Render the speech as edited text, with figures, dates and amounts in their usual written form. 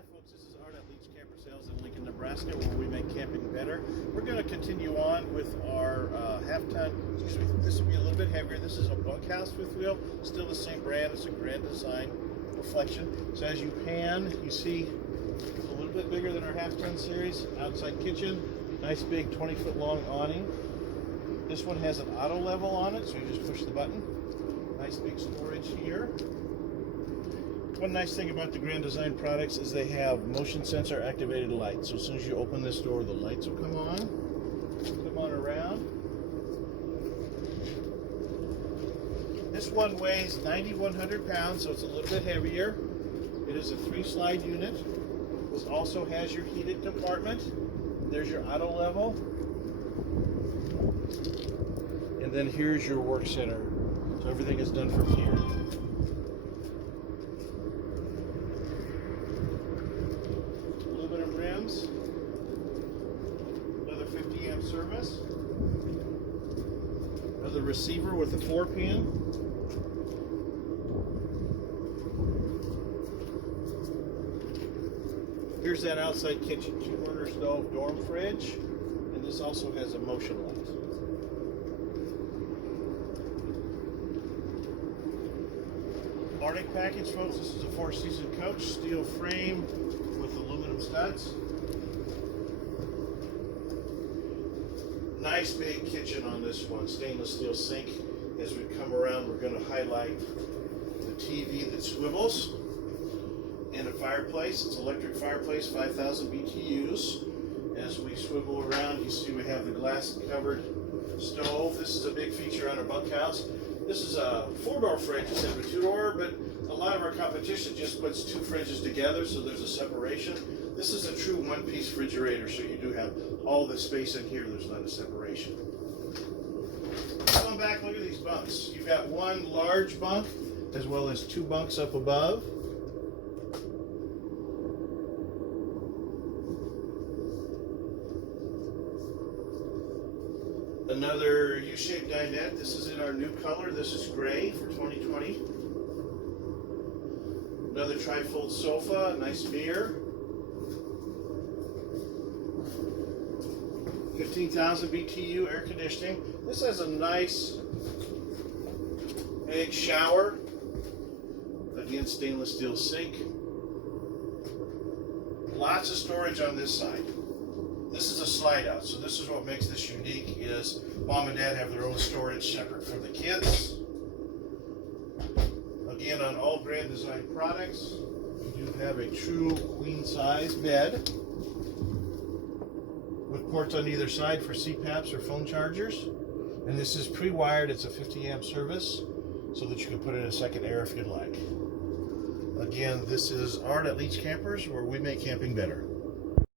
Hi folks, this is Art at Leach Camper Sales in Lincoln, Nebraska, where we make camping better. We're going to continue on with our half-ton, this will be a little bit heavier. This is a bunkhouse fifth wheel, still the same brand. It's a Grand Design Reflection. So as you pan, you see it's a little bit bigger than our half-ton series. Outside kitchen, nice big 20-foot long awning. This one has an auto level on it, so you just push the button. Nice big storage here. One nice thing about the Grand Design products is they have motion sensor activated lights. So as soon as you open this door, the lights will come on around. This one weighs 9,100 pounds, so it's a little bit heavier. It is a 3-slide unit. This also has your heated compartment. There's your auto level. And then here's your work center. So everything is done from here. Rims, another 50 amp service, another receiver with a 4-pin, here's that outside kitchen, 2-burner stove, dorm fridge, and this also has a motion light. Arctic package, folks. This is a 4-season coach, steel frame with aluminum studs. Nice big kitchen on this one, stainless steel sink. As we come around, we're going to highlight the TV that swivels and a fireplace. It's an electric fireplace, 5,000 BTUs. As we swivel around, you see we have the glass covered stove. This is a big feature on our bunkhouse. This is a 4-door fridge instead of a 2-door, but a lot of our competition just puts 2 fridges together, so there's a separation. This is a true one-piece refrigerator, so you do have all the space in here. There's not a separation. Come back, look at these bunks. You've got one large bunk, as well as 2 bunks up above. Another U-shaped dinette. This is in our new color. This is gray for 2020. Another tri-fold sofa, nice mirror. 15,000 BTU air conditioning. This has a nice big shower. Again, stainless steel sink. Lots of storage on this side. This is a slide out, so this is what makes this unique, is mom and dad have their own storage separate from the kids. Again, on all Grand Design products, you do have a true queen size bed with ports on either side for CPAPs or phone chargers. And this is pre-wired. It's a 50 amp service so that you can put in a second air if you'd like. Again, this is Art at Leach Campers, where we make camping better.